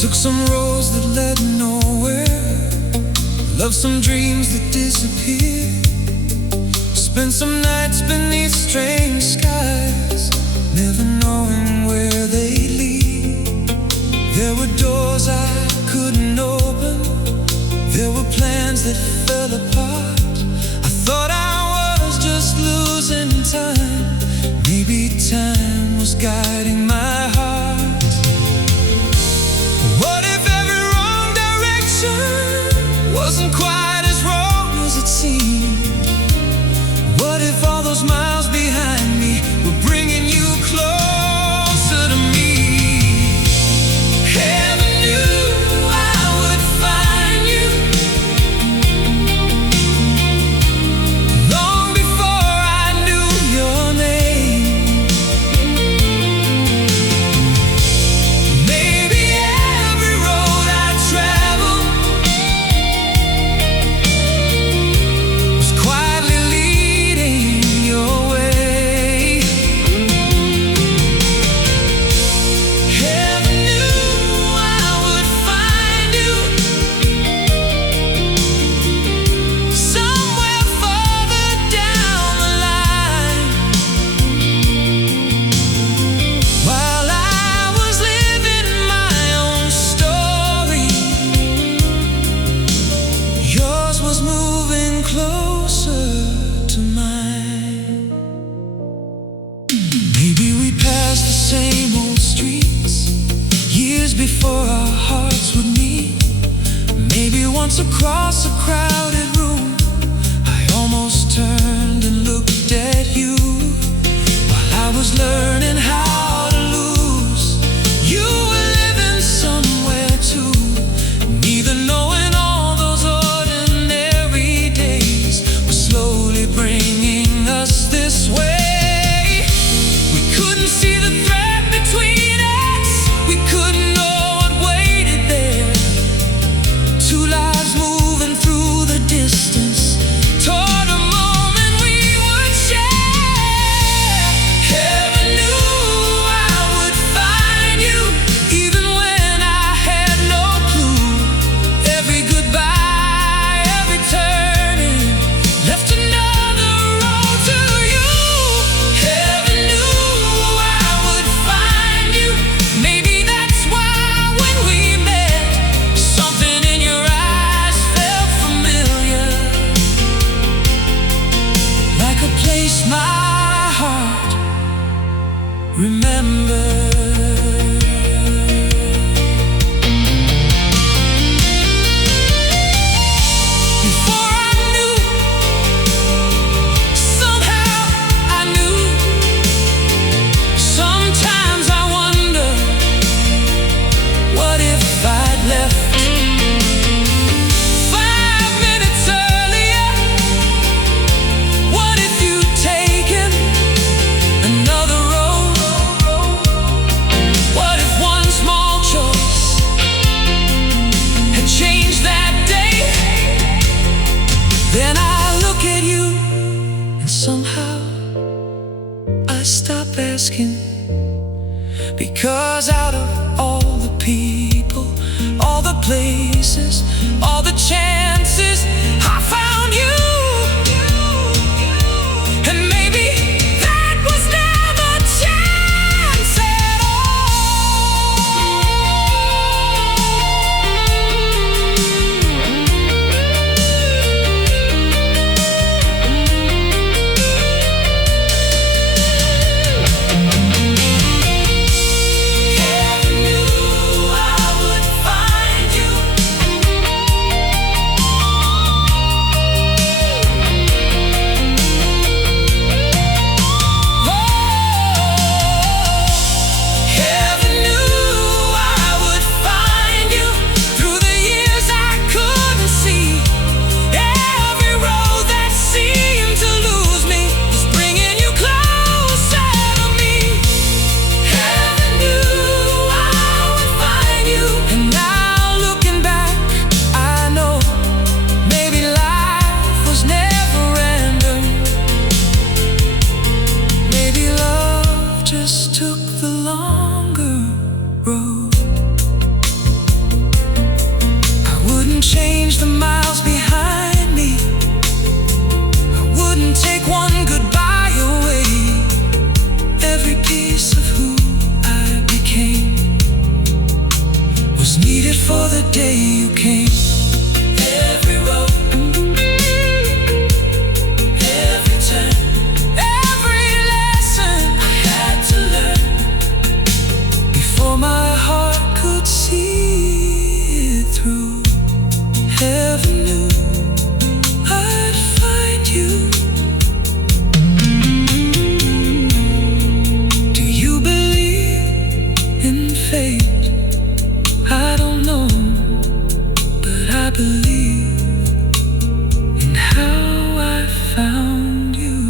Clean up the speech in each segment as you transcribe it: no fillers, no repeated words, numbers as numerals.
Took some roads that led nowhere, loved some dreams that disappeared, spent some nights beneath strange skies, never knowing where they lead. There were doors I couldn't open, there were plans that fell apart. I thought I was just losing time, maybe time was guiding my heart. What if every wrong direction wasn't quite as wrong as it seemed? What if all those miles behind me were bringing you closer to me? Heaven knew I would find you long before I knew your name. Maybe every road I traveled was quietly leading your way. Heaven knew I would find you somewhere further down the line. While I was living my own story, yours was moving closer to mine. Maybe we passed the same old streets years before our hearts would meet. Maybe once across a crowded room I almost turned and looked at you while I was learning how to lose. You were living somewhere too, neither knowing all those ordinary days were slowly bringing us this way. We couldn't see the thread between us, we couldn't know what waited there. Two lives moving through the distance toward a moment we would share. Heaven knew I would find you even when I had no clue. Every goodbye, every turning left another road to you. Heaven knew I would find you. Maybe that's why when we met, something in your eyes felt familiar, like a place my heart remembers. Before I knew, somehow I knew. Sometimes I wonder, what if I'd left 5 minutes earlier? What if you'd taken another road? What if one small choice had changed that day? Then I look at you and somehow I stop asking, because out of all the people, all the places, all the chances, I found you. And maybe that was never chance at Heaven knew I would find you was needed for the day you came. Every road, every turn, every lesson I had to learn before my heart could see it through. Heaven knew I'd find you. Do you believe in fate? I don't know, but I believe in how I found you.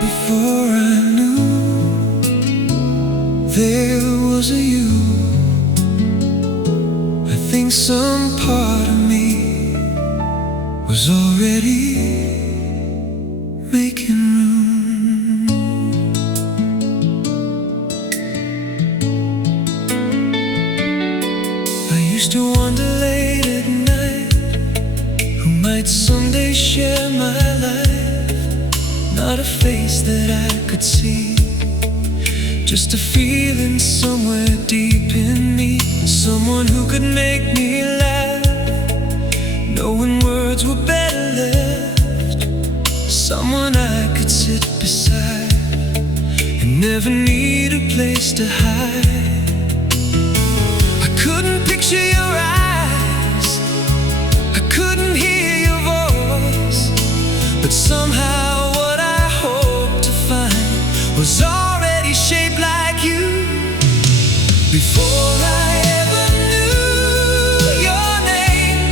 Before I knew there was a you, I think some part of me was already making room. I used to wonder late at night who might someday share my life. Not a face that I could see, just a feeling somewhere deep in me. Someone who could make me laugh, knowing words were better left. Someone I could sit beside and never need a place to hide. I couldn't picture your eyes, I couldn't hear your voice, but somehow what I hoped to find was already shaped like you. Before I ever knew your name,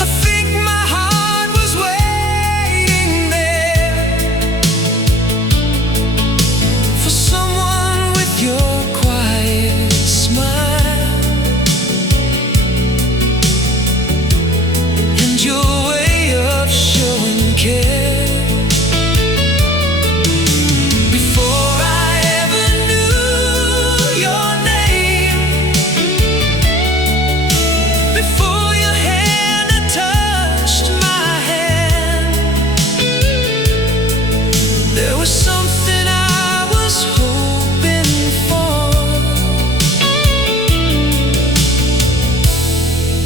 I think my heart was waiting there for someone with your quiet smile and your way of showing care.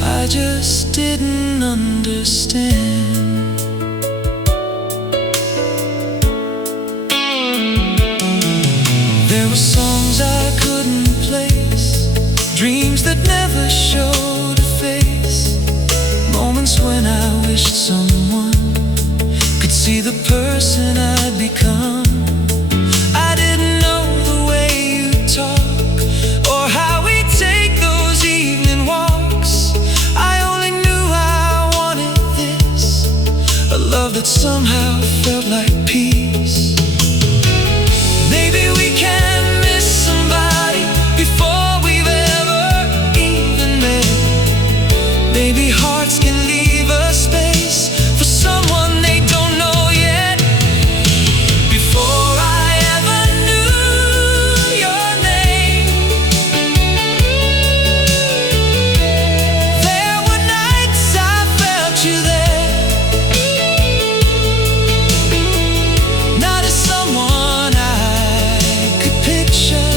I just didn't understand. There were songs I couldn't place, dreams that never showed a face, moments when I wished someone could see the person I'd become. I didn't know the way you talk or how we take those evening walks. I only knew I wanted this, a love that somehow felt like peace. Maybe we can miss somebody before we've ever even met. Maybe hearts can leave a space for someone they don't know yet. Before I ever knew your name, there were nights I felt you there, not as someone I could picture,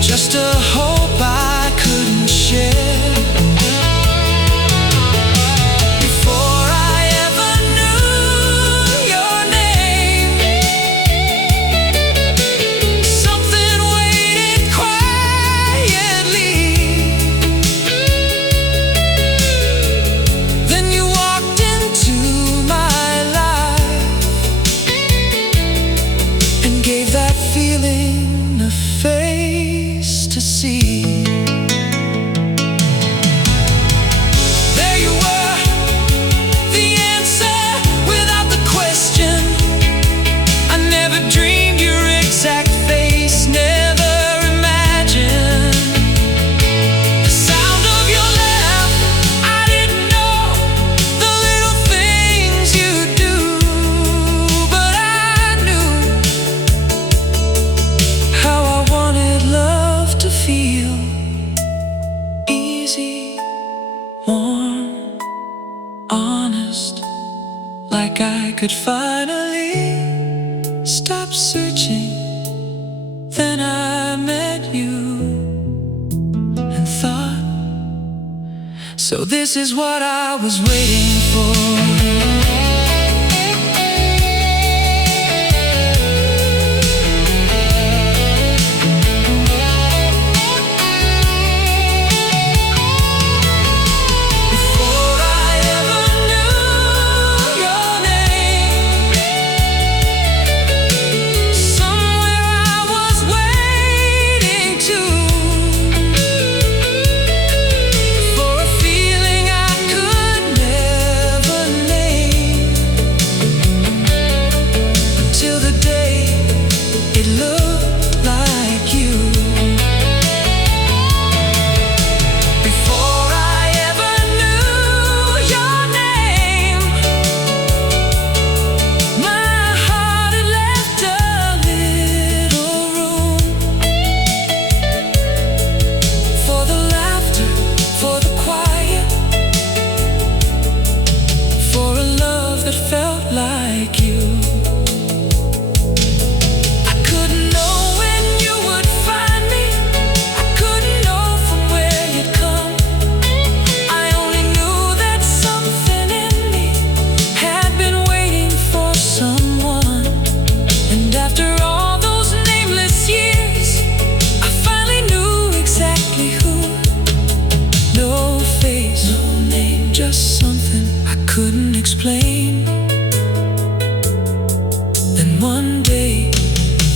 just a hope I couldn't share. Before I ever knew your name, something waited quietly. Then you walked into my life and gave that feeling a face to see. There you were, the answer without the question. I never dreamed your exact face, never imagined the sound of your laugh. I didn't know the little things you do, but I knew could finally stop searching. Then I met you and thought, so this is what I was waiting for. Felt like you. I couldn't know when you would find me. I couldn't know from where you'd come. I only knew that something in me had been waiting for someone. And after all those nameless years, I finally knew exactly who. No face, no name, just something I couldn't explain. One day,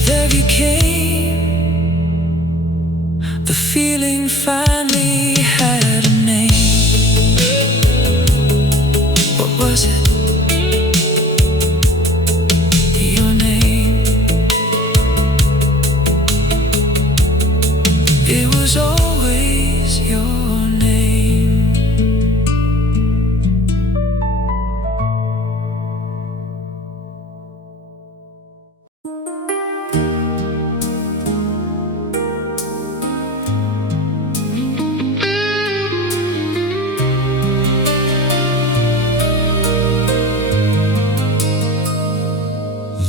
there you came. The feeling finally had a name. What was it? Your name. It was always your name.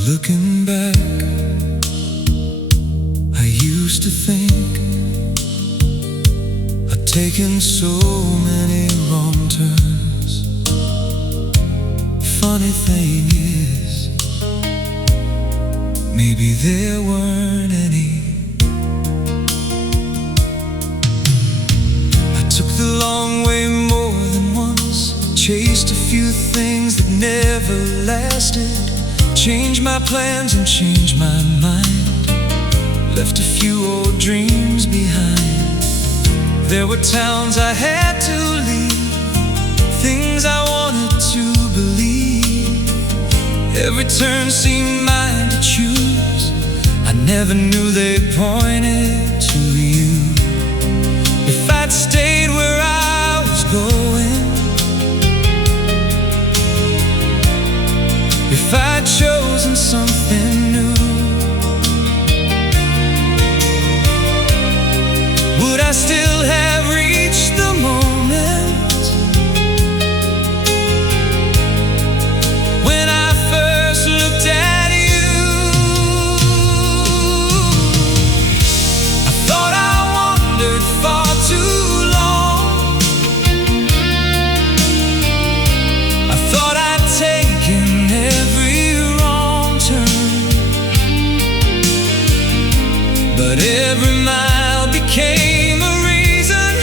Looking back, I used to think I'd taken so many wrong turns. Funny thing is, maybe there weren't any. I took the long way more than once, chased a few things that never lasted. Changed my plans and changed my mind. Left a few old dreams behind. There were towns I had to leave, things I wanted to believe. Every turn seemed mine to choose. I never knew they pointed to you. If I'd stayed where I was going, if I'd chosen something new, would I still have reached the moment when I first looked at you? I thought I wandered far too long. I thought I'd taken every wrong turn, but every mile became a reason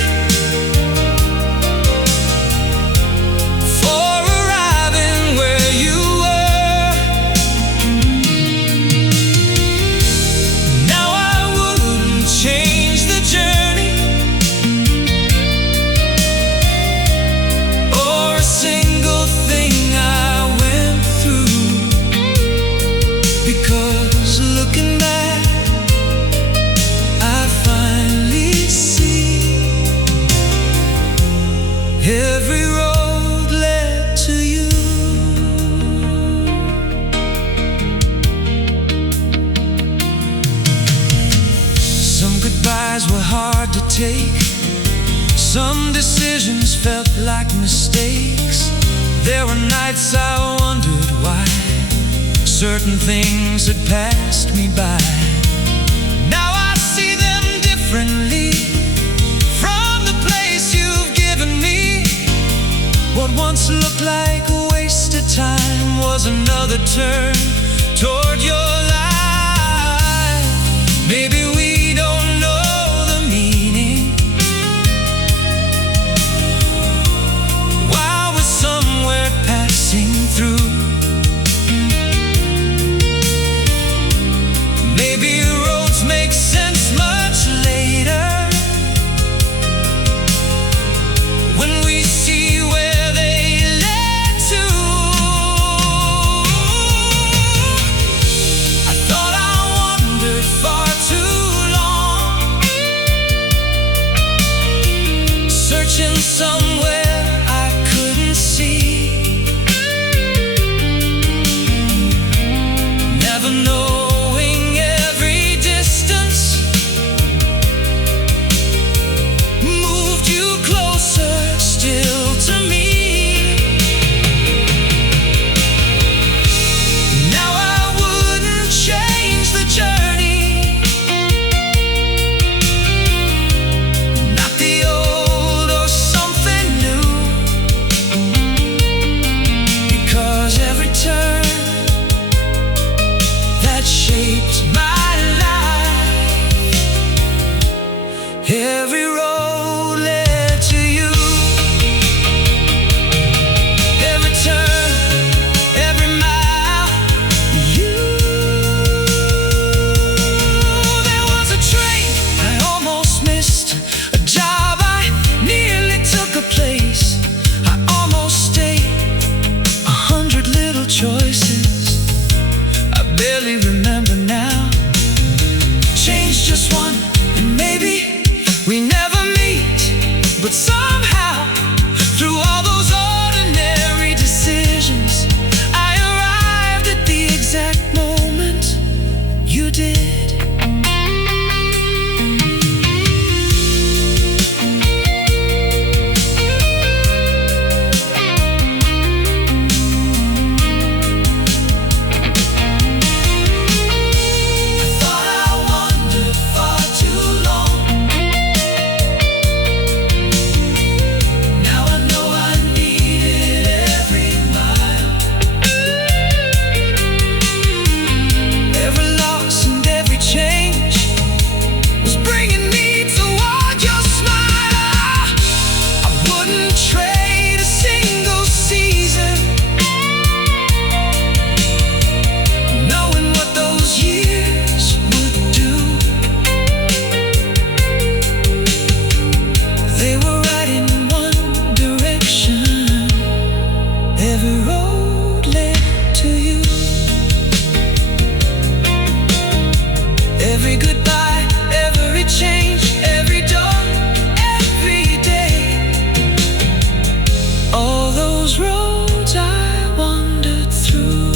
for arriving where you were. Now I wouldn't change the journey or a single thing I went through, because looking back, I finally see every road led to you. Some goodbyes were hard to take. Some decisions felt like mistakes. There were nights I wondered why certain things had passed me by. Now I see them differently. From the place you've given me, what once looked like a wasted time was another turn toward your life. Maybe we don't know the meaning while we're somewhere passing through. Maybe roads make sense much later, when we see where they led to. I thought I wandered far too long, searching somewhere I couldn't see, never knowing every distance moved you closer still to me. Now I wouldn't change the journey, not the old or something new, because every turn that shaped my life, every road led to you. Every turn, every mile, you. There was a train I almost missed, a job I nearly took, a place I almost stayed, 100 little choices I barely remember now. Change just one, and maybe we never meet, but somehow through all those ordinary decisions, I arrived at the exact moment you did. I thought I wandered far too long. Now I know I needed every mile, every loss and every change was bringing me toward your smile. I wouldn't trade a single season, knowing what those years would do. They were right in one direction, every road led to you. Every goodbye, every change, every dawn, every day, all those roads I wandered through.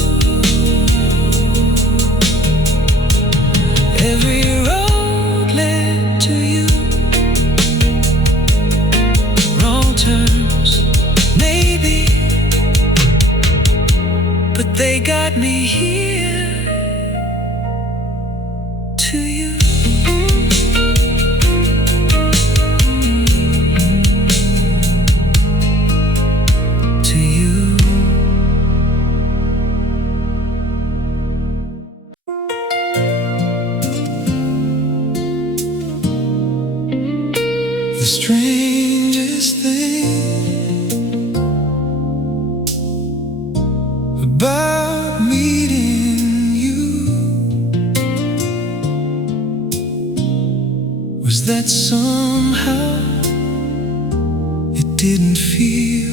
Every road led to you. Wrong turns, maybe, but they got me here to you. To you. The strangest thing about meeting you was that somehow it didn't feel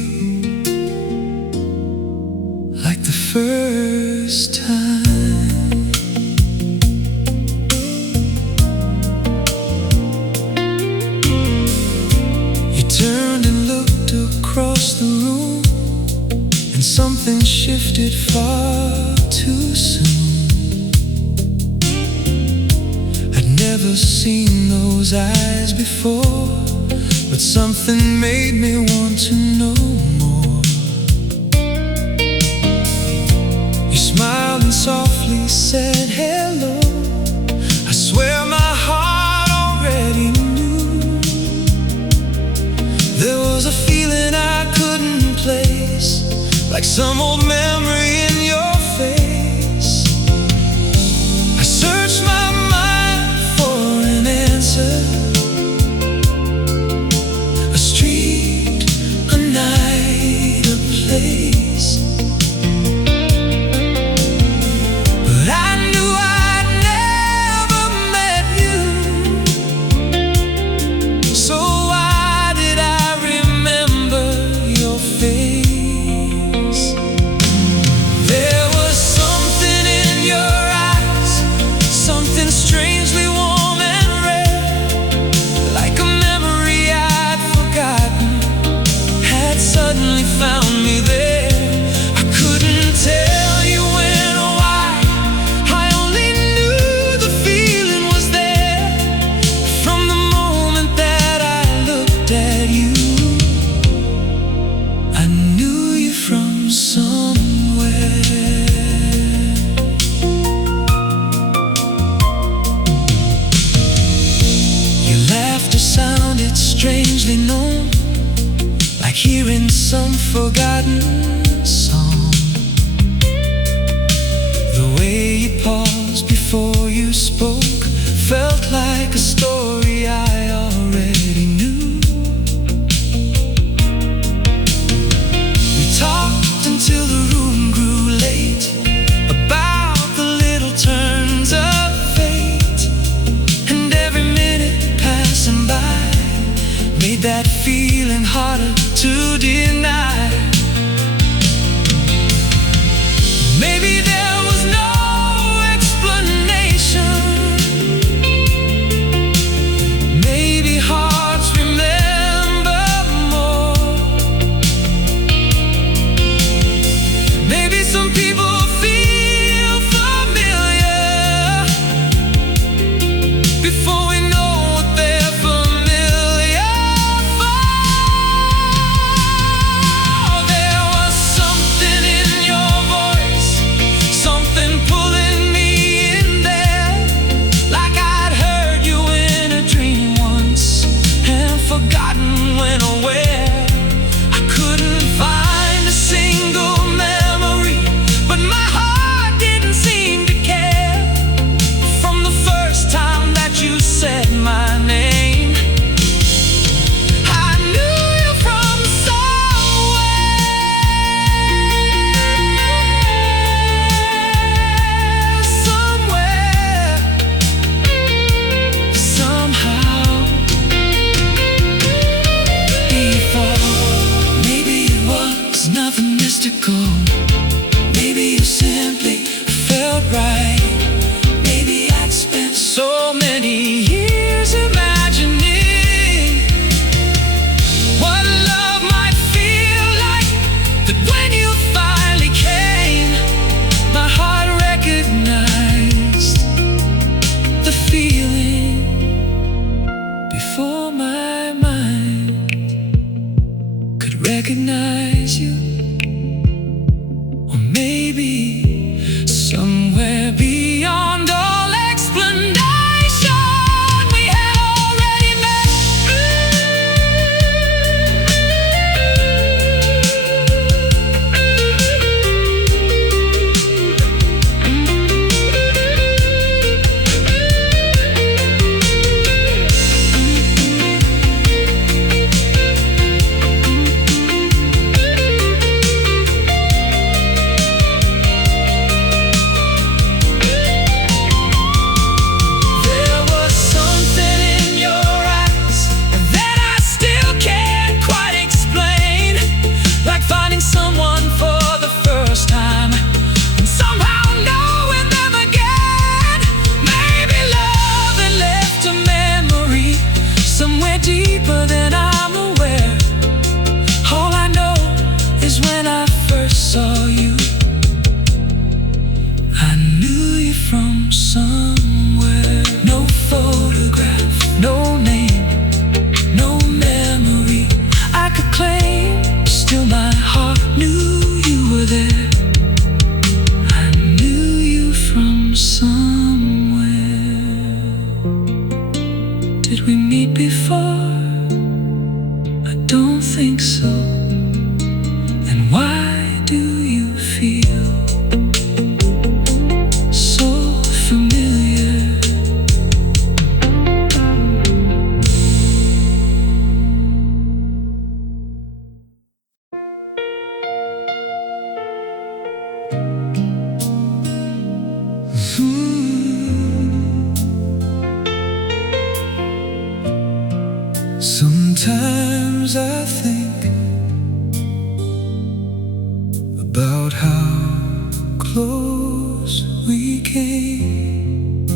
like the first time. You turned and looked across the room, and something shifted far too soon. I'd never seen those eyes before, but something made me want to know more. and softly said hello. I swear my heart already knew. There was a feeling I couldn't place, like some old memory in your face. I searched my mind for an answer. A street, a night, a place. But I knew I'd never met you. So why did I remember your face? There was something in your eyes, something strangely warm and rare, like a memory I'd forgotten had suddenly found me there. I couldn't tell you when or why, I only knew the feeling was there. From the moment that I looked at you, I knew you from somewhere. Your laughter sounded strangely known, like hearing some forgotten song. The way you paused before you spoke felt like a story I already knew. We talked until the room grew late, about the little turns of fate, and every minute passing by made that feeling harder to deny. we meet before? I don't think so. And why do you feel so familiar? Sometimes I think about how close we came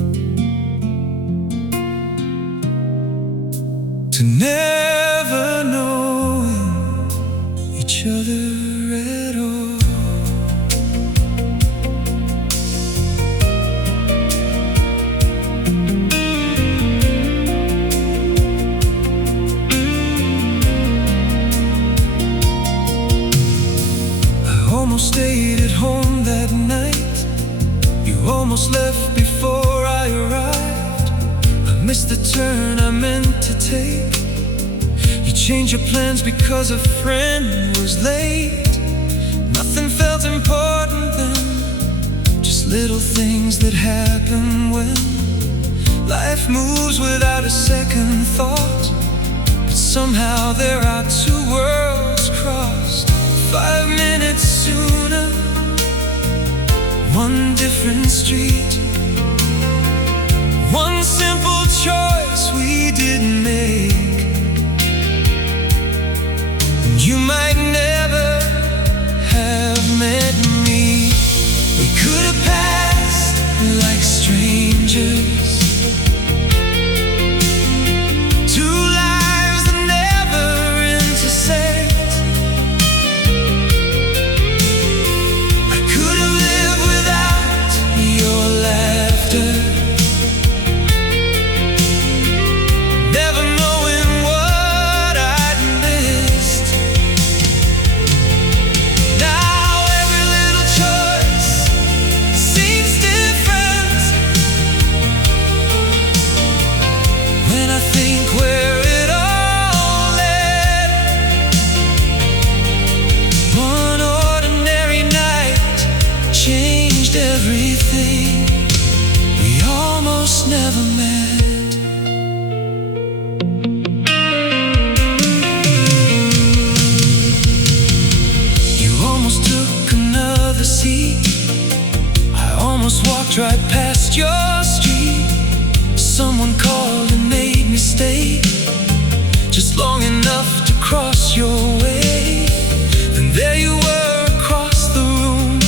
to never knowing each other at all. Almost stayed at home that night. You almost left before I arrived. I missed the turn I meant to take. You changed your plans because a friend was late. Nothing felt important then, just little things that happen when life moves without a second thought. But somehow there are two worlds crossed. 5 minutes sooner, one different street, one simple choice we didn't make. You might never have met me. We could have passed like strangers, two lives that never intersect. Never knowing what I'd missed. Now every little choice seems different when I think where it all led. One ordinary night changed everything. We almost never met. I almost walked right past your street. Someone called and made me stay just long enough to cross your way. Then there you were across the room,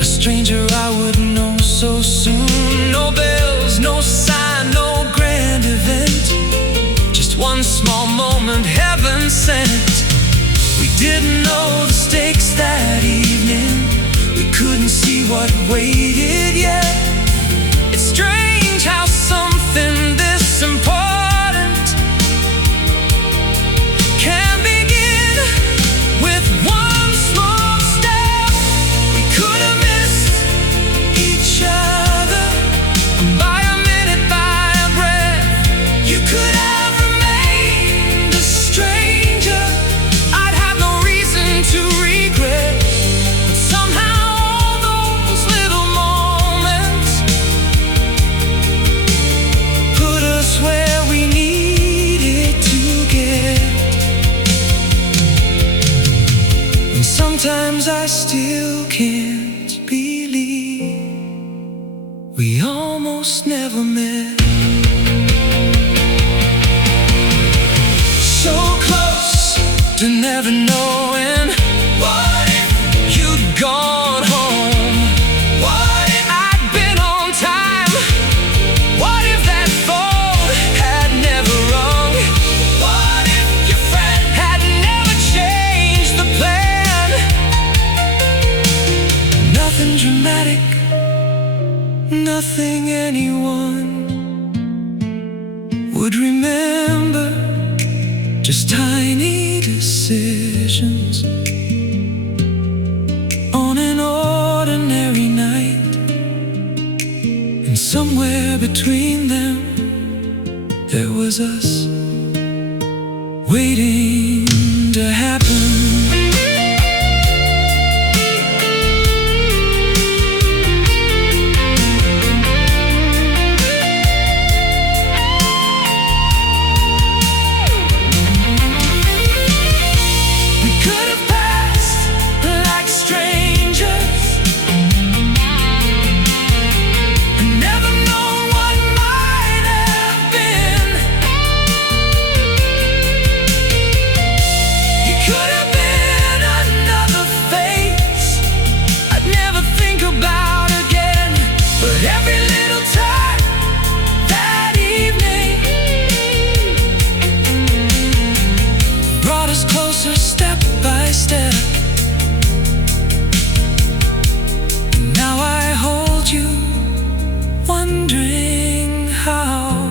a stranger I wouldn't know so soon. No bells, no sign, no grand event, just one small moment heaven sent. We didn't know the stakes that evening. We couldn't see what waited yet. It's strange how something this important can begin with one small step. We could have missed each other by a minute, by a breath. You could have remained a stranger. I'd have no reason to regret. But somehow where we needed to get. And sometimes I still can't believe we almost never met. So close to never knowing. What if you'd gone home? What if I'd been on time? What if that phone had never rung? What if your friend had never changed the plan? Nothing dramatic, nothing anyone would remember, just tiny decisions on an ordinary night. And somewhere between them, There was us waiting to happen. We could have passed like strangers and never known what might have been. You could have been another face I'd never think about again. But every little time that evening brought us closer step by step. Now I hold you, wondering how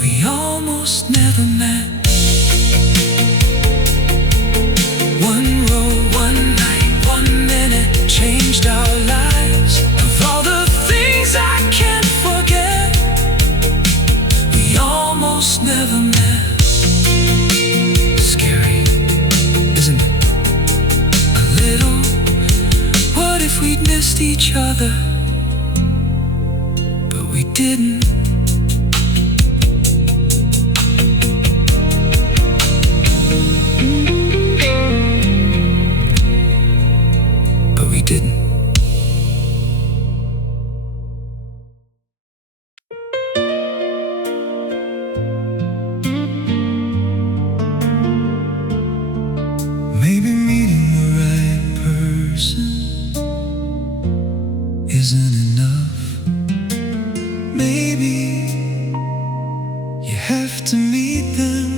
we almost never met. One road, one night, 1 minute changed our lives. Of all the things I can't forget, we almost never met. Scary, isn't it? A little. What if we'd missed each other, but we didn't? But we didn't. Maybe meeting the right person isn't enough. Maybe you have to meet them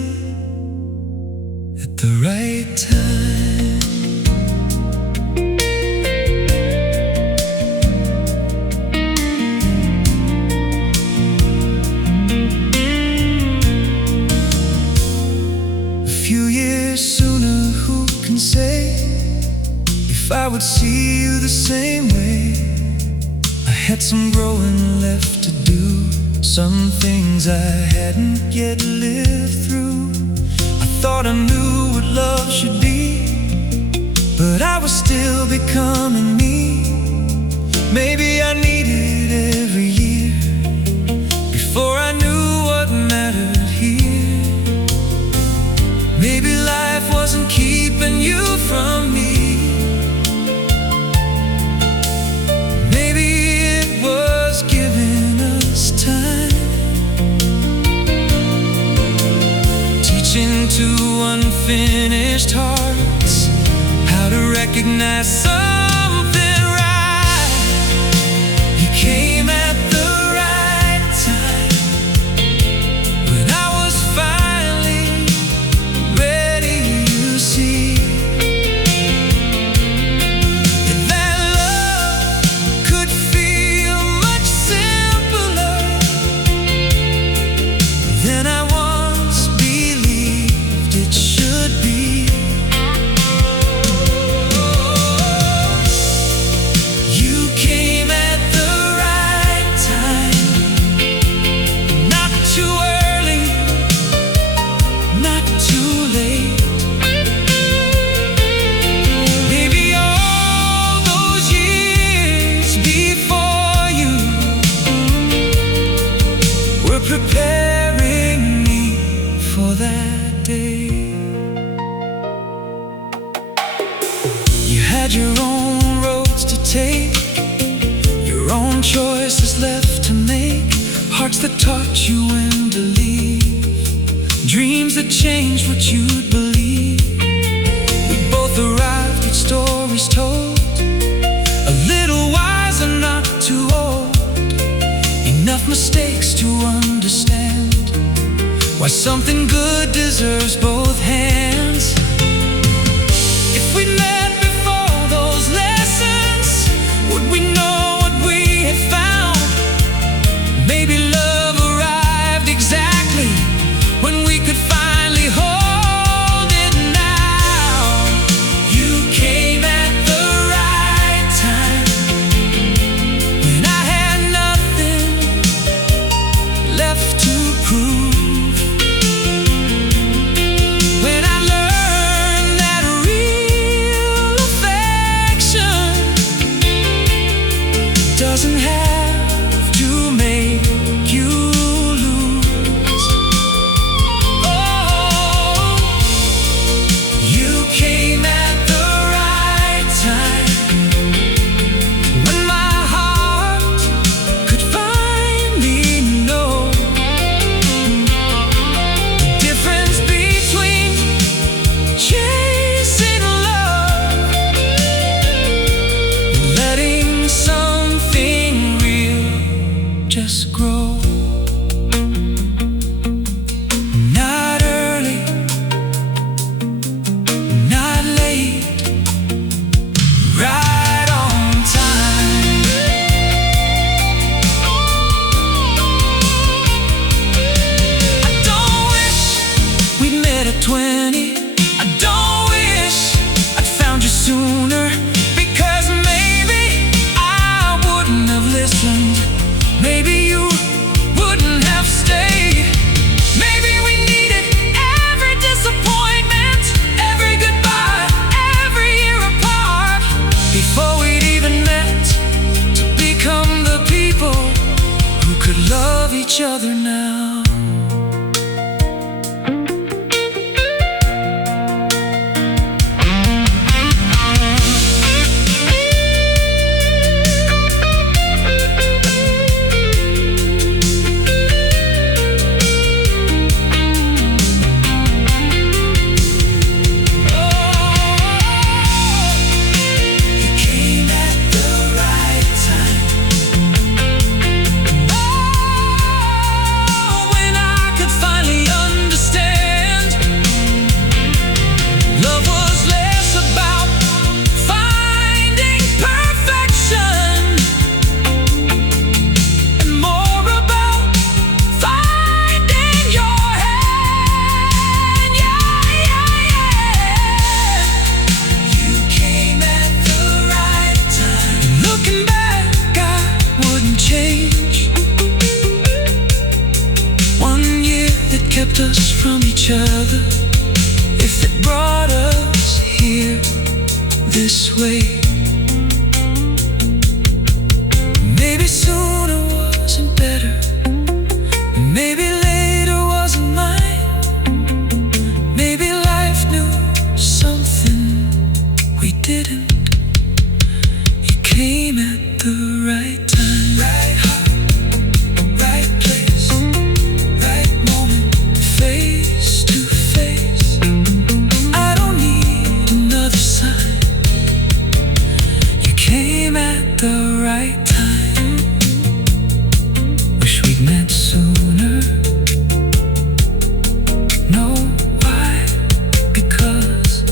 at the right time. A few years sooner, who can say if I would see you the same way? I had some growing left to do, some things I hadn't yet lived through. I thought I knew what love should be, but I was still becoming me. Maybe I needed every year before I knew what mattered here. Maybe life wasn't keeping you from me. Maybe it was giving us time, teaching two unfinished hearts how to recognize something right. You came at the right time, when I was finally ready, you see. That love could feel much simpler than I once believed it should be. You came at the right time, not too early, not too late. Maybe all those years before you were preparing me for that day. You had your own roads to take, your own choices left to make, hearts that taught you when to leave, dreams that changed what you'd believe. We both arrived with stories told, a little wiser, not too old, enough mistakes to understand why something good deserves both hands. If we met before those lessons, would we know what we had found? Maybe love arrived exactly when we could finally hold it now. You came at the right time, when I had nothing left to prove. us grow. Not early, not late, right on time. I don't wish we'd met at 20. I don't wish I'd found you sooner, because maybe I wouldn't have listened. Maybe you wouldn't have stayed. Maybe we needed every disappointment, every goodbye, every year apart, before we'd even met, to become the people who could love each other now. Kept us from each other, if it brought us here this way. Maybe sooner wasn't better, maybe later wasn't mine. Maybe life knew something we didn't. You came at the right time, right heart, right place, right moment, face to face. I don't need another sign. You came at the right time. Wish we'd met sooner. Know why? Because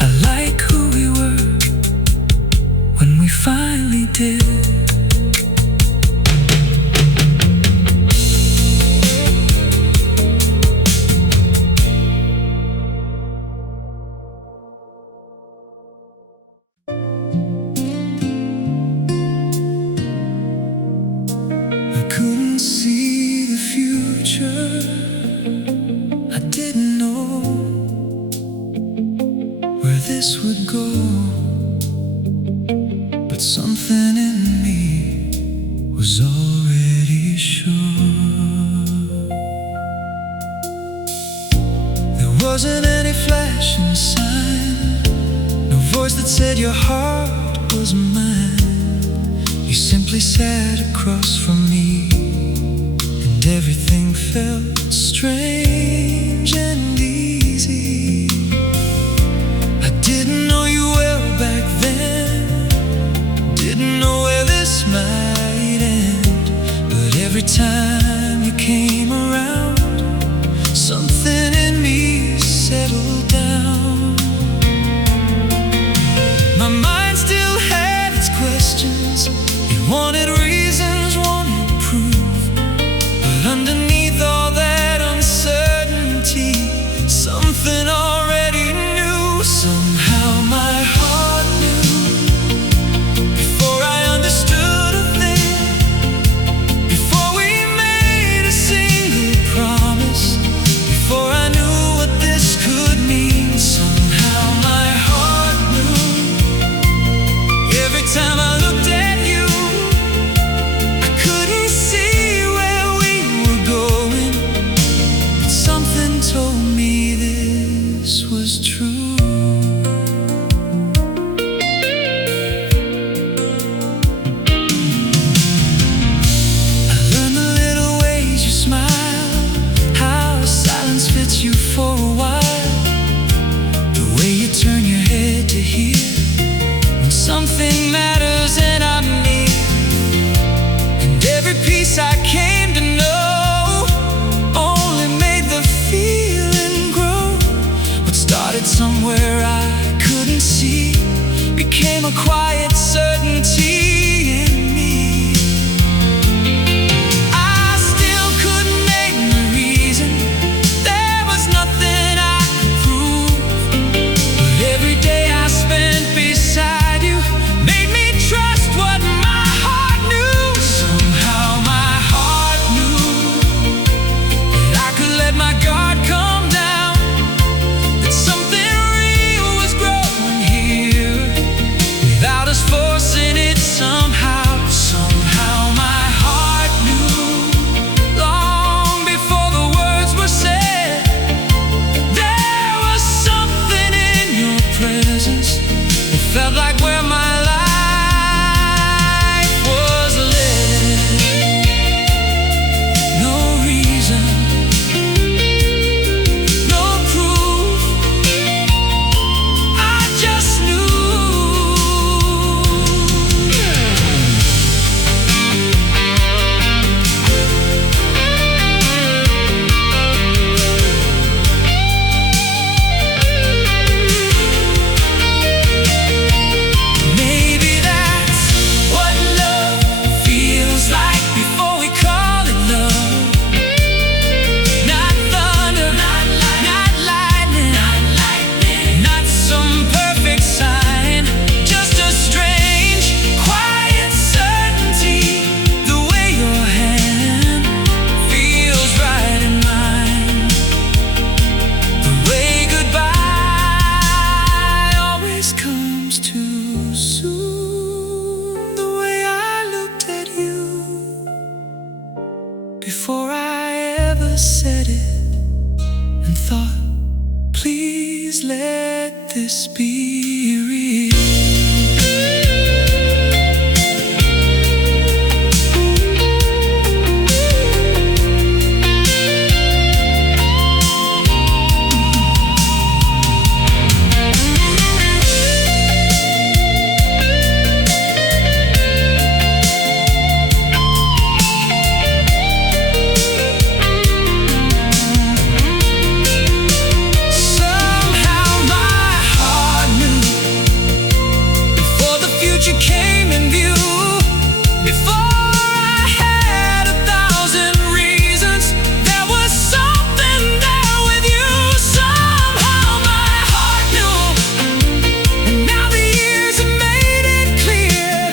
I like who we were when we finally did. Couldn't see the future. I didn't know where this would go, but something in me was already sure. There wasn't any flashing sign, no voice that said your heart was mine. You simply sat across from me, and everything felt strange and easy. I didn't know you well back then, didn't know where this might end, but every time you came around, something in me settled down. My mind still had its questions. It wanted reasons, wanted proof, but underneath all that uncertainty, something already knew. Somehow my heart knew, before I understood a thing, before we made a single promise, before I before I ever said it, and thought, please let this be real. Came in view before I had 1,000 reasons. There was something there with you. Somehow my heart knew, and now the years have made it clear.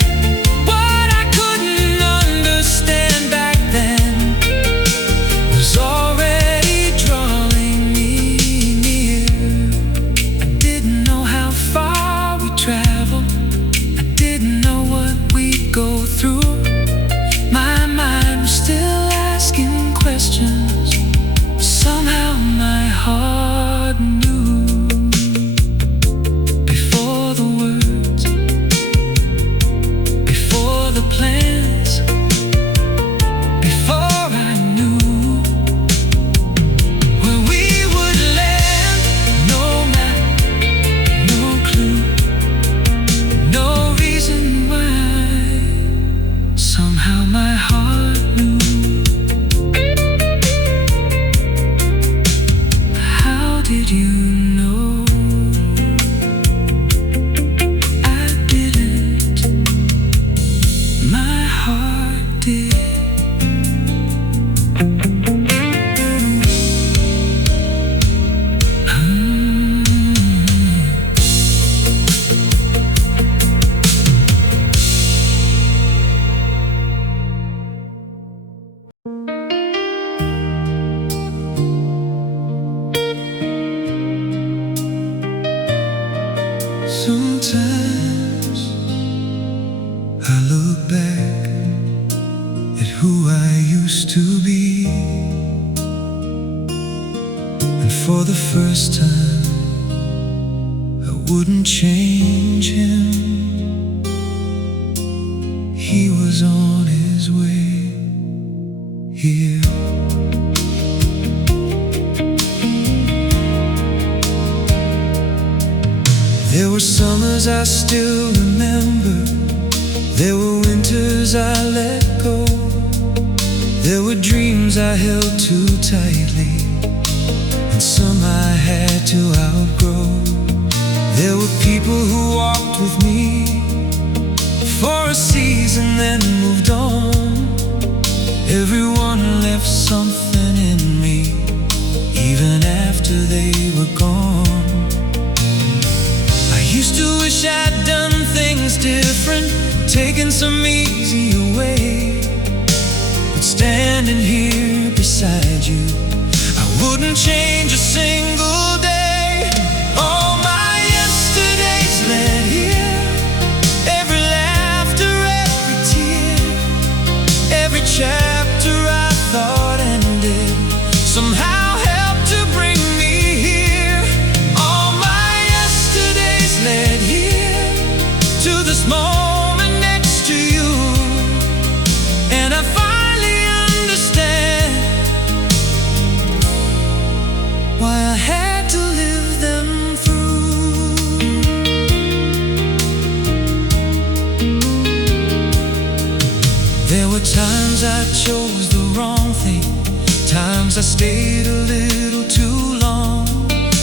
What I couldn't understand back then was already drawing me near. I didn't know how far we traveled, didn't know what we'd go through. My mind was still asking questions. Somehow my heart knew. Before the words, before the plans, before I knew where we would land. No map, no clue, no reason why. Somehow my heart knew. How did you know? I didn't. My heart did. Sometimes I look back at who I used to be, and for the first time I wouldn't change him. He was on his way here. There were summers I still remember. There were winters I let go. There were dreams I held too tightly, and some I had to outgrow. There were people who walked with me for a season then moved on. Everyone left something in me, even after they were gone. Used to wish I'd done things different, taken some easier way. But standing here beside you, I wouldn't change a single day. All my yesterdays led here, every laughter, every tear, every chapter I thought ended somehow helped to bring me here. All my yesterdays led here to this moment next to you, and I finally understand why I had to live them through. There were times I chose the wrong thing, times I stayed a little too long,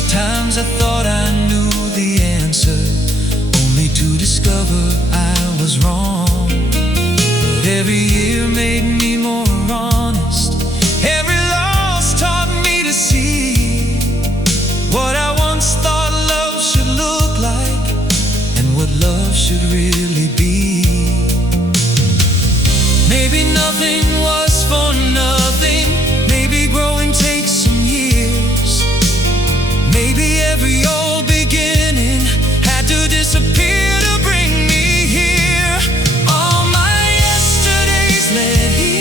times I thought I knew the answer, only to discover I was wrong. But every year made me more honest. Every loss taught me to see what I once thought love should look like, and what love should really be. Maybe nothing was for nothing. Maybe growing takes some years. Maybe every old beginning had to disappear to bring me here. All my yesterdays led here.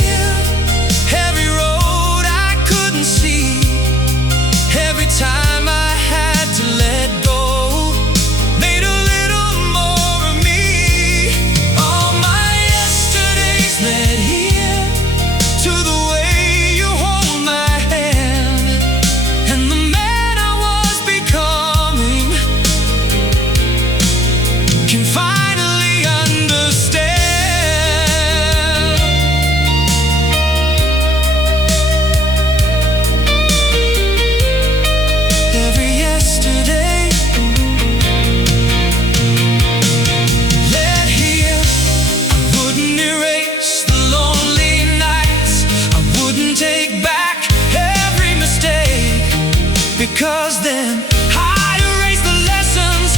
because then I erase the lessons,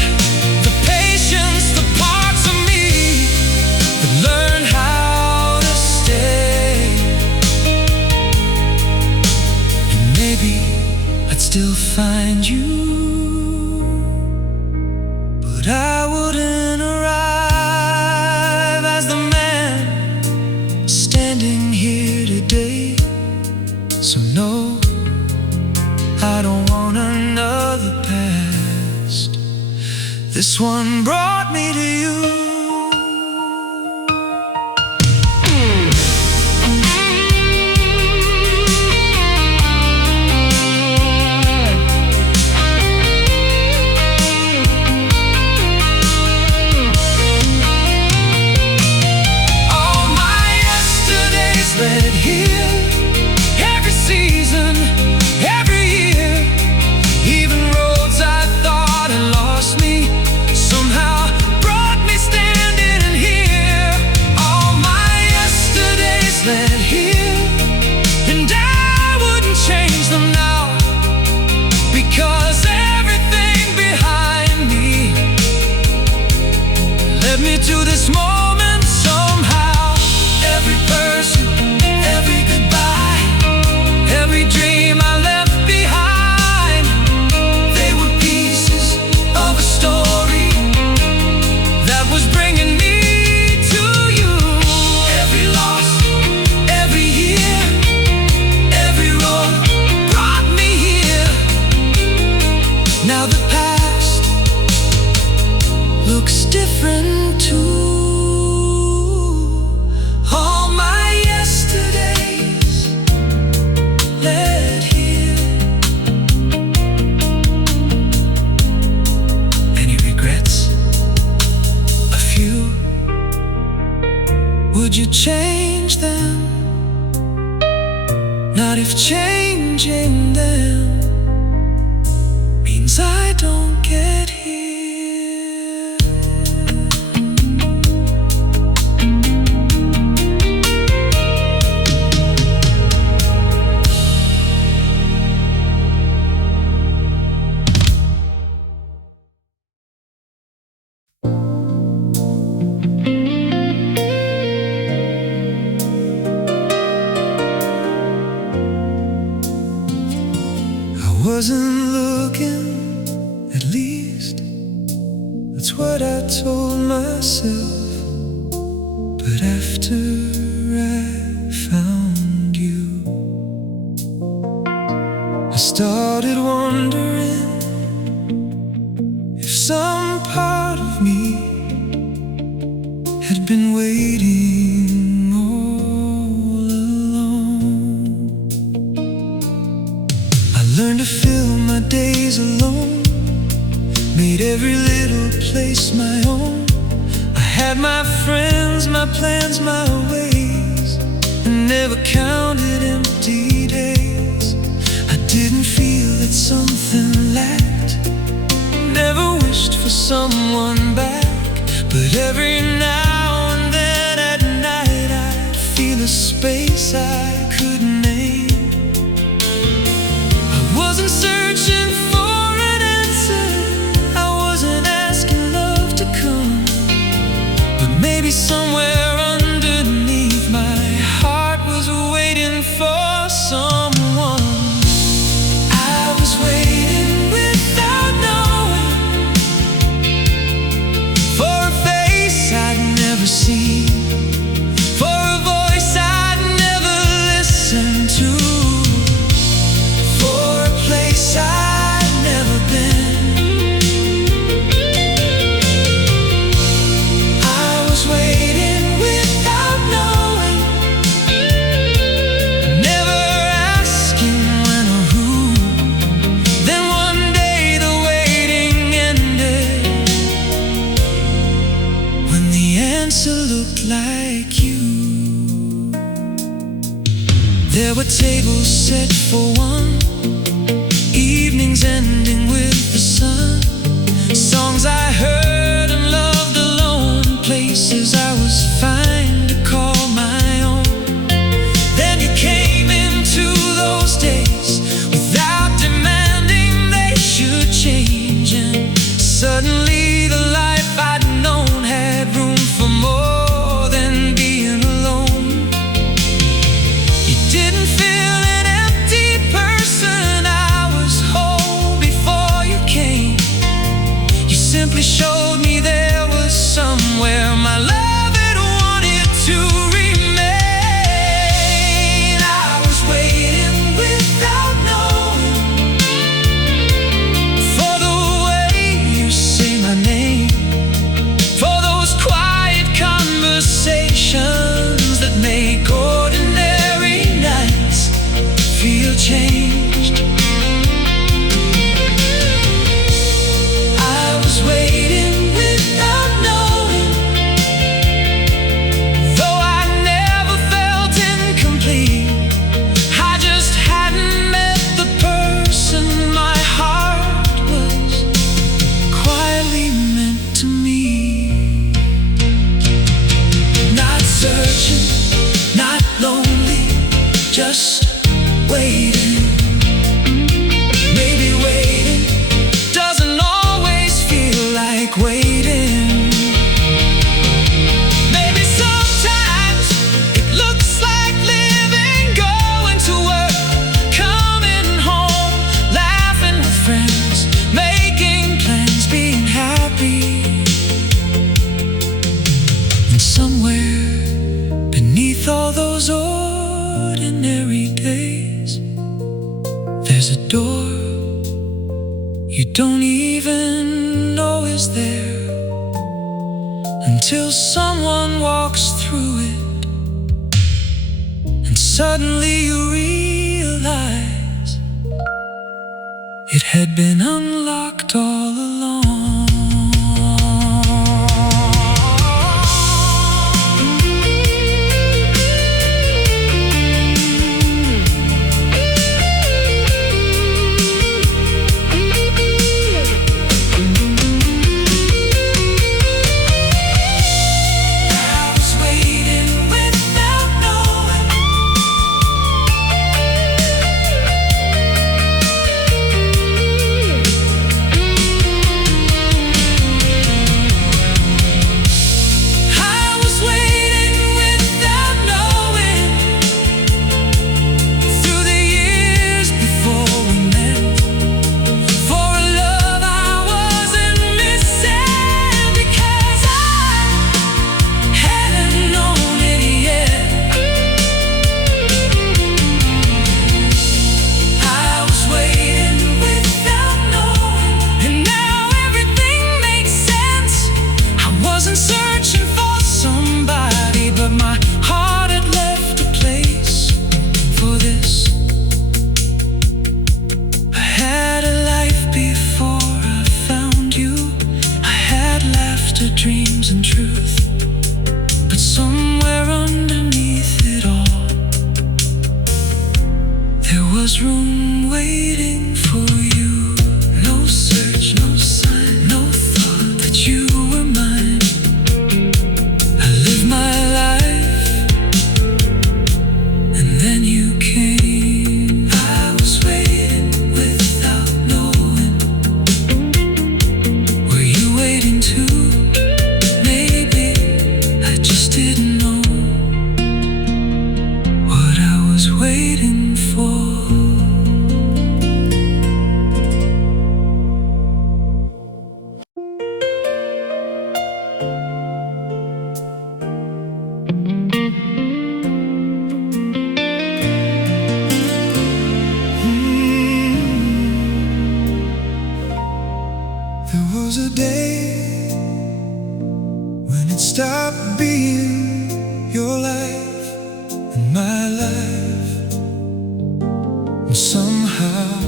the patience, the parts of me that learn how to stay. And maybe I'd still find you, but I wouldn't arrive as the man standing here today. So no, I don't want another past. This one brought me to you. All my yesterdays led here, every season, every year. Even roads I thought had lost me somehow brought me standing in here. All my yesterdays led here, and I wouldn't change them now, because everything behind me led me to this moment somehow. Every person, every goodbye, every dream I left behind, they were pieces of a story that was bringing me to you. Every loss, every year, every road brought me here. Now the past looks different too. All my yesterdays led here. Any regrets? A few. Would you change them? Not if changing them means I don't get here. I wasn't looking, at least that's what I told myself. But after I found you, I started wondering if some part of me had been waiting all along. I learned to fill my days alone, made every little place my own. I had my friends, my plans, my ways, and never counted empty days. I didn't feel that something lacked, never wished for someone back. But every now and then at night I'd feel a space I couldn't name. I wasn't searching for an answer, I wasn't asking love to come. But maybe somewhere underneath my heart was waiting for someone. I was waiting without knowing for a face I'd never seen, for a voice I'd never listened to, for a place I'd never been. I was waiting without knowing, never asking when or who. Then one day the waiting ended, when the answer looked like you. There were tables set for one, evenings ending with the sun, songs I heard and loved alone, places I was fine to call my own. Then you came into those days without demanding just waiting. Maybe waiting doesn't always feel like waiting. Maybe sometimes it looks like living, going to work, coming home, laughing with friends, making plans, being happy. And somewhere beneath all those ordinary days, there's a door you don't even know is there, until someone walks through it, and suddenly you realize it had been unlocked all along. Dreams and truth, but somewhere underneath it all, there was room waiting for you. No search, no sign, no thought that you were mine. I lived my life, and then you came. I was waiting without knowing. Were you waiting too? Didn't know what I was waiting for. There was a day when it stopped being your life and my life, and somehow,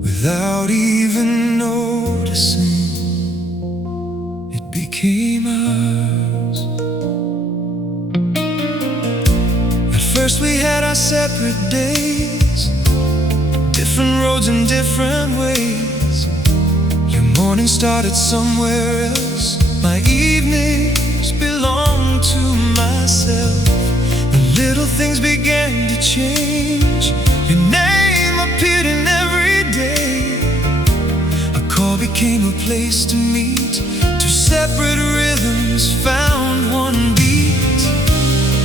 without even noticing, it became ours. At first we had our separate days, different roads and different ways. Your morning started somewhere else, my evenings belonged to myself. The little things began to change. Your name appeared in every day. A call became a place to meet. Two separate rhythms found one beat.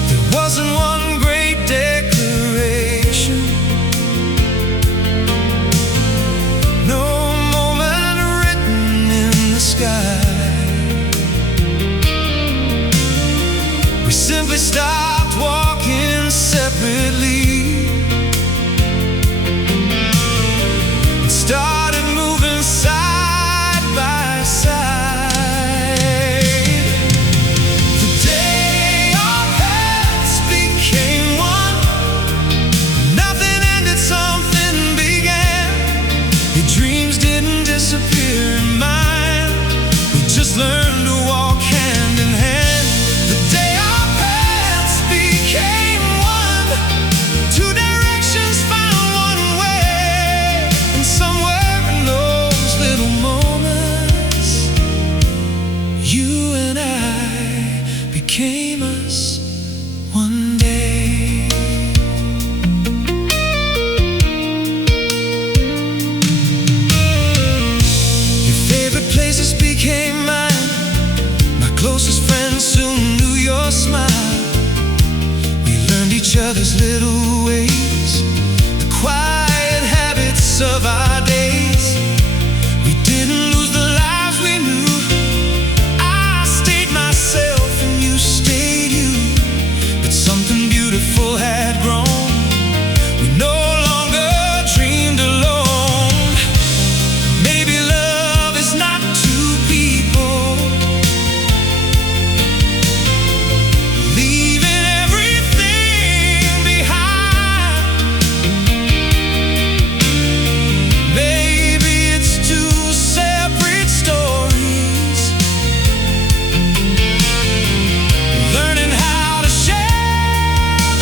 There wasn't one great declaration, no moment written in the sky. We simply stopped walking separately and started moving side by side. The day our paths became as little ways, the quiet habits of our days. We didn't lose the lives we knew. I stayed myself and you stayed you, but something beautiful had grown. We no longer dreamed alone. Maybe love is not two people leaving everything behind. Maybe it's two separate stories learning how to share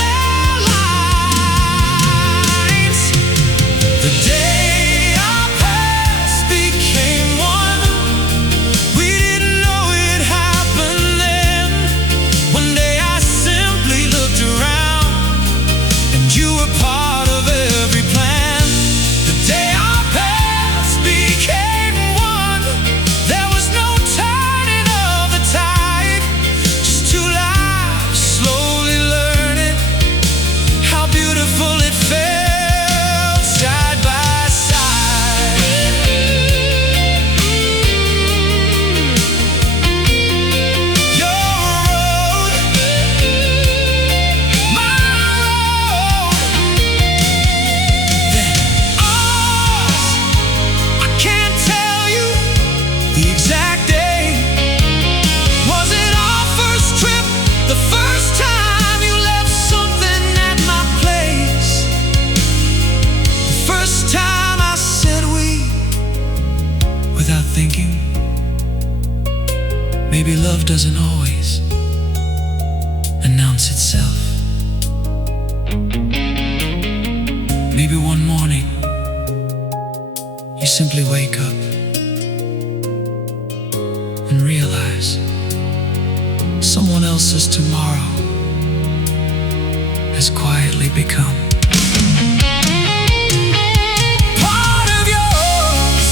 their lives. The day our paths became one, we didn't know it happened then. One day I simply looked around and you were part of every plan. The day our paths became one, there was no turning of the tide, just two lives slowly learning how beautiful it felt side by side. Your road, my road, then ours. I can't tell you the exact day. Was it our first trip, the first time you left something at my place? The first time I said we, without thinking. Maybe love doesn't always announce itself. Maybe one morning you simply wake up and realize someone else's tomorrow has quietly become part of yours.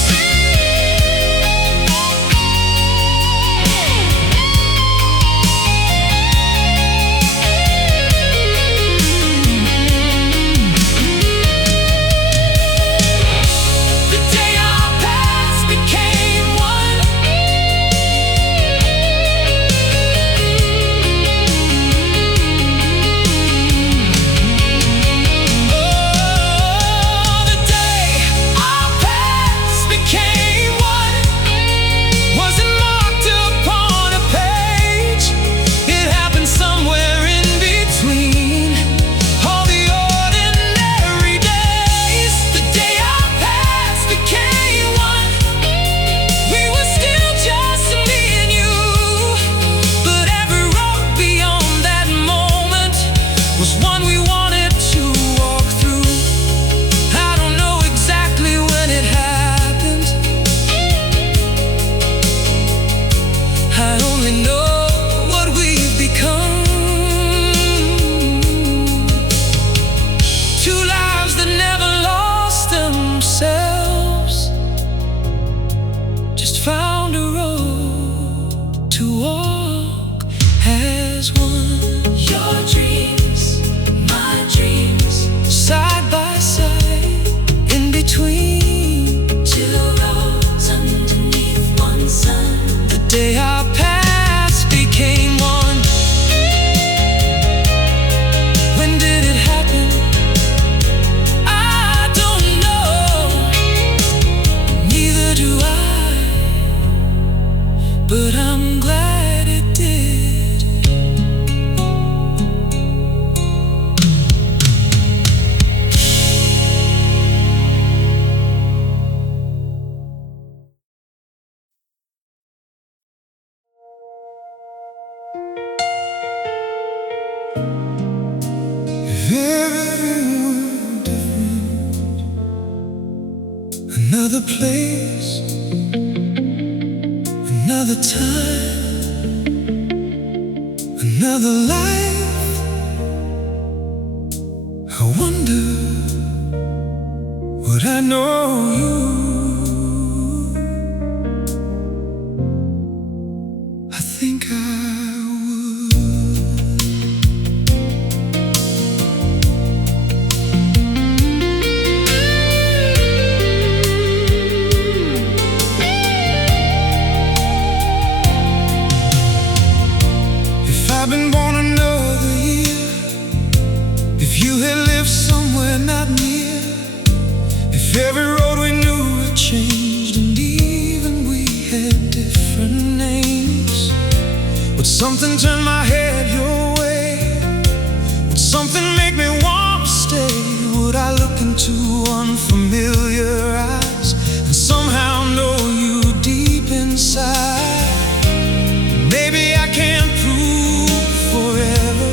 The day our paths became one, Every road we knew had changed, and even we had different names. But something turned my head your way. Would something make me want to stay? Would I look into unfamiliar eyes and somehow know you deep inside? Maybe I can't prove forever.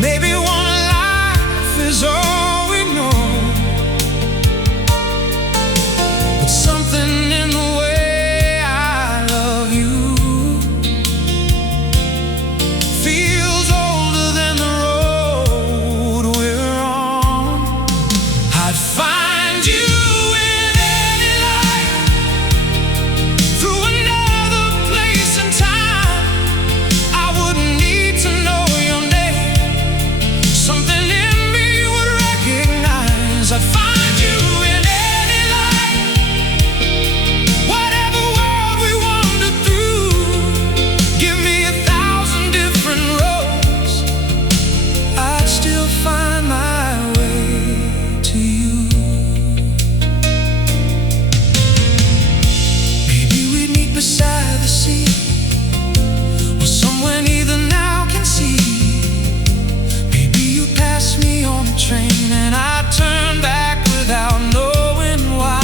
Maybe one life is all we know. But something in the way I love you feels older than the road we're on. I'd find you in any light, through another place and time. I wouldn't need to know your name. Something in me would recognize. I'd find you in any light, whatever world we wander through. Give me 1,000 different roads, I'd still find my way to you. Maybe we'd meet beside the sea, or somewhere neither now can see. Maybe you pass me on a train and I'd turn back without knowing why.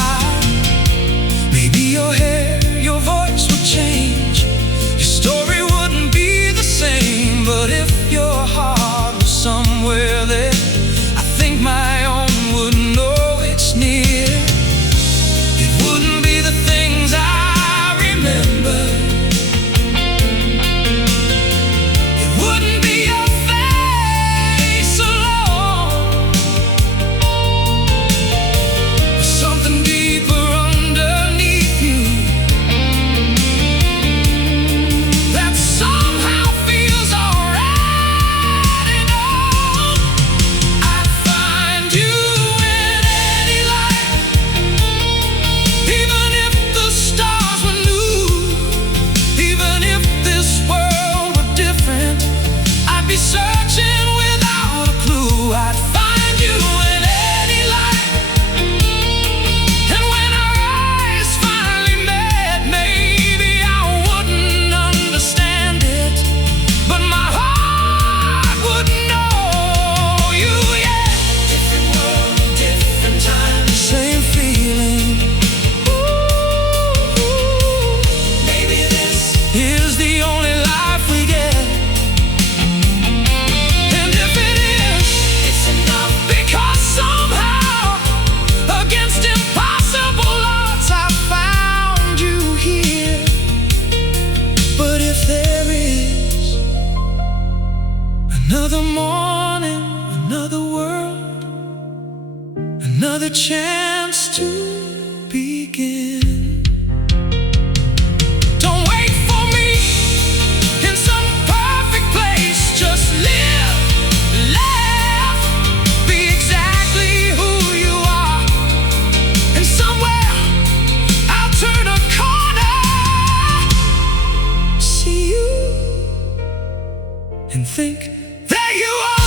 Maybe your hair, your voice would change, your story wouldn't be the same. But if your heart was somewhere there, I think my own would know it's near. It wouldn't be the things I remember. It wouldn't be your face alone, but something deeper underneath you that somehow feels alright and all. I'd find you in any light, even if the stars were new, even if this world were different. I'd be searching without a clue. I'd find you in any light, and when our eyes finally met, maybe I wouldn't understand it, but my heart would know you. Yeah, different world, different time, same feeling. Ooh, maybe this is the only life we get. And if it is, it's enough, because somehow, against impossible odds, I found you here. But if there is another morning, another world, another chance to begin, don't wait for me in some perfect place. Just live, laugh, be exactly who you are, and somewhere I'll turn a corner, see you, and think, there you are.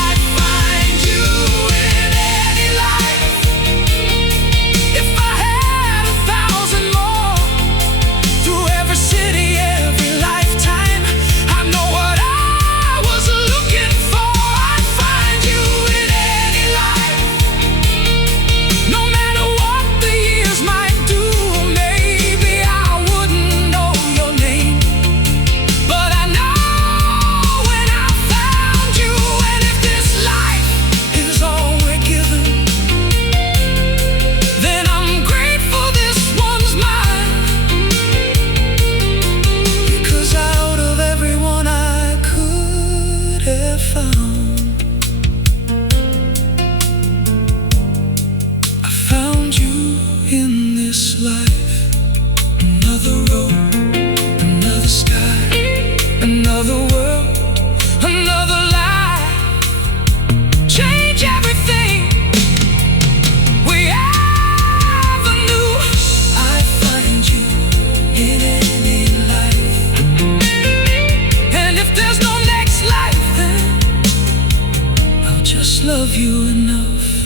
I'd find you in any light, another world, another life. Change everything we ever knew. I find you in any life, and if there's no next life, then I'll just love you enough.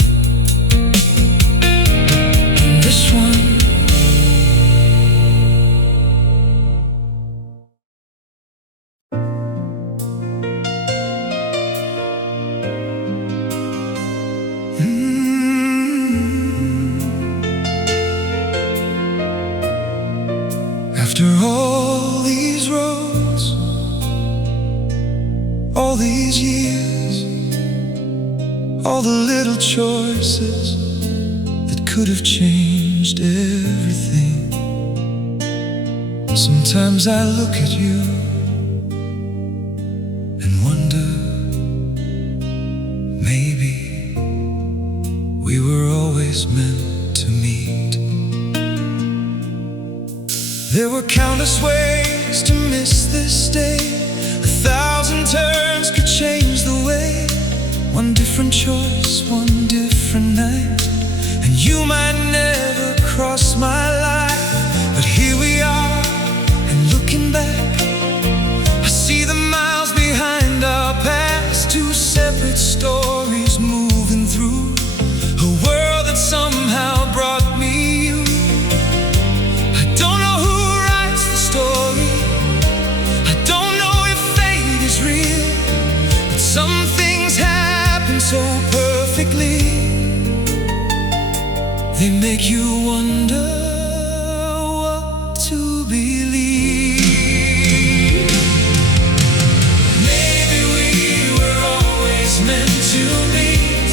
And this one, after all these roads, all these years, all the little choices that could have changed everything. Sometimes I look at you and wonder, maybe we were always meant to meet. There were countless ways to miss this day. 1,000 turns could change the way. One different choice, one different night, and you might never cross my life. But here we are, and looking back, I see the miles behind our past. Two separate stories moving through a world that somehow brought me you. I don't know who writes the story, I don't know if fate is real, but some things happen so perfectly, they make you wonder what to believe. Maybe we were always meant to meet.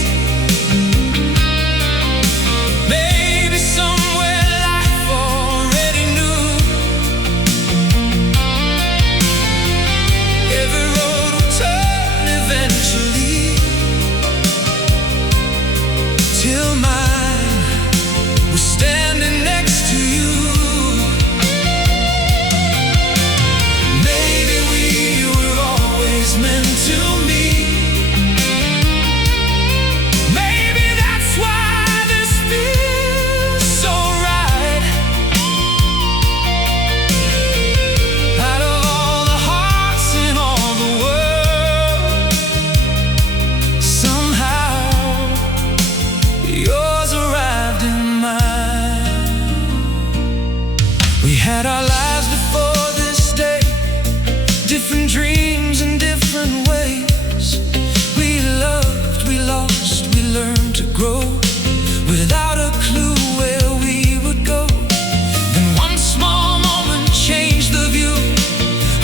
Maybe somewhere life already knew. Every road will turn eventually, till mine was standing next to you. Maybe we were always meant to meet. Maybe that's why this feels so right. Out of all the hearts in all the world, somehow yours arrived in mine. We had our lives before this day, different dreams in different ways. We loved, we lost, we learned to grow, without a clue where we would go. Then one small moment changed the view.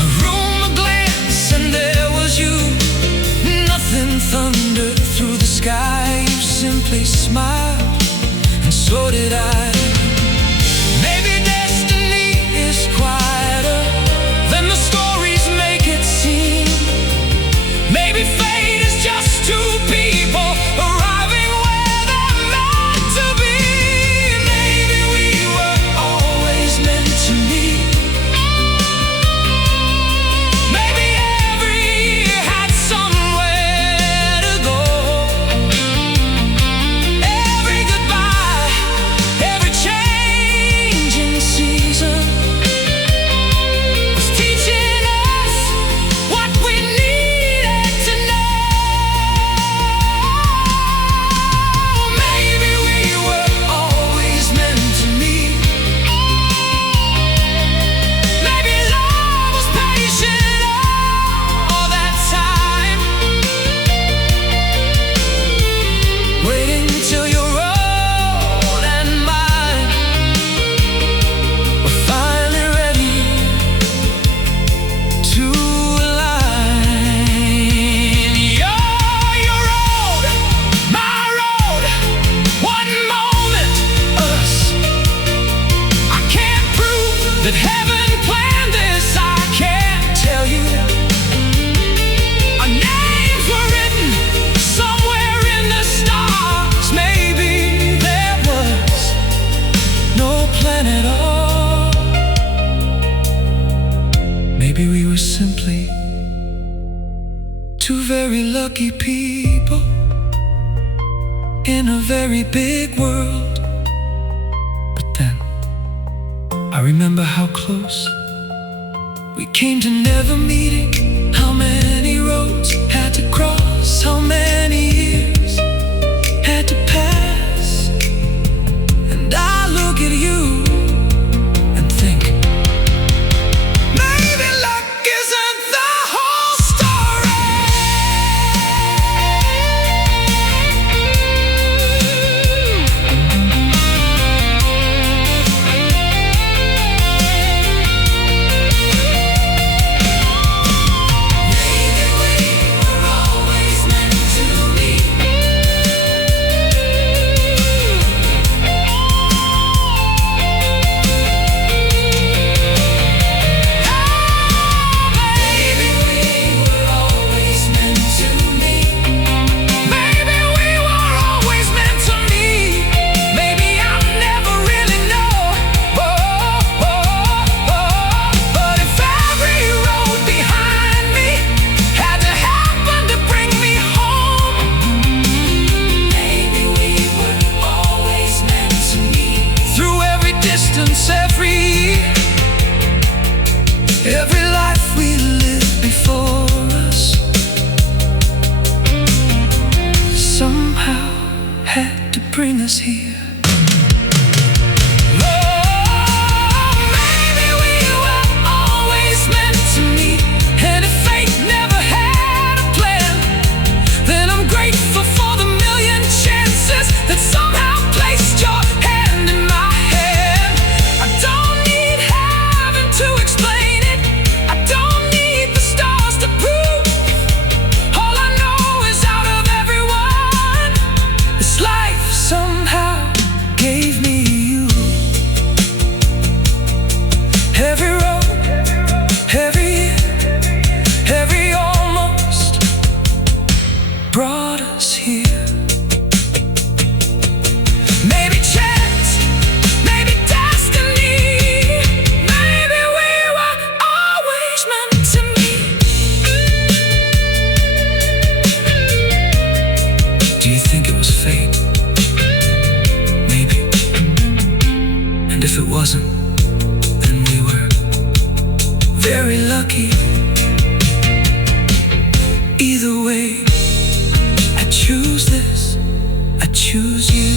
A room, a glance, and there was you. Nothing thundered through the sky, you simply smiled, and so did I. Maybe destiny is quieter than the stories make it seem. Maybe fate is just two people arriving where they're meant to be. Maybe we were always meant to meet. Maybe every year had somewhere to go. Every goodbye, Two very lucky people in a very big world. But then I remember how close we came to never meeting. How many roads had to cross, how many years had to pass. And I look at you and think, maybe luck isn't the whole story. Maybe we were always meant to meet. Maybe we were always meant to meet. Maybe we were always meant to meet. Maybe I'll never really know. But if every road behind me had to happen to bring me home, maybe we were always meant to meet. Through every distance, every life we lived before us, somehow had to bring us here. Maybe we were always meant to meet. And if fate never had a plan, then I'm grateful for the million chances that somehow placed your hand in my hand. I don't need heaven to explain it. I don't need the stars to prove. All I know is out of everyone, this life somehow gave me you. Every road, every year, every almost brought us here. Maybe chance, maybe destiny. Maybe we were always meant to meet. Do you think it was fate? Maybe. And if it wasn't, then we were very lucky. Either way, I choose this, I choose you.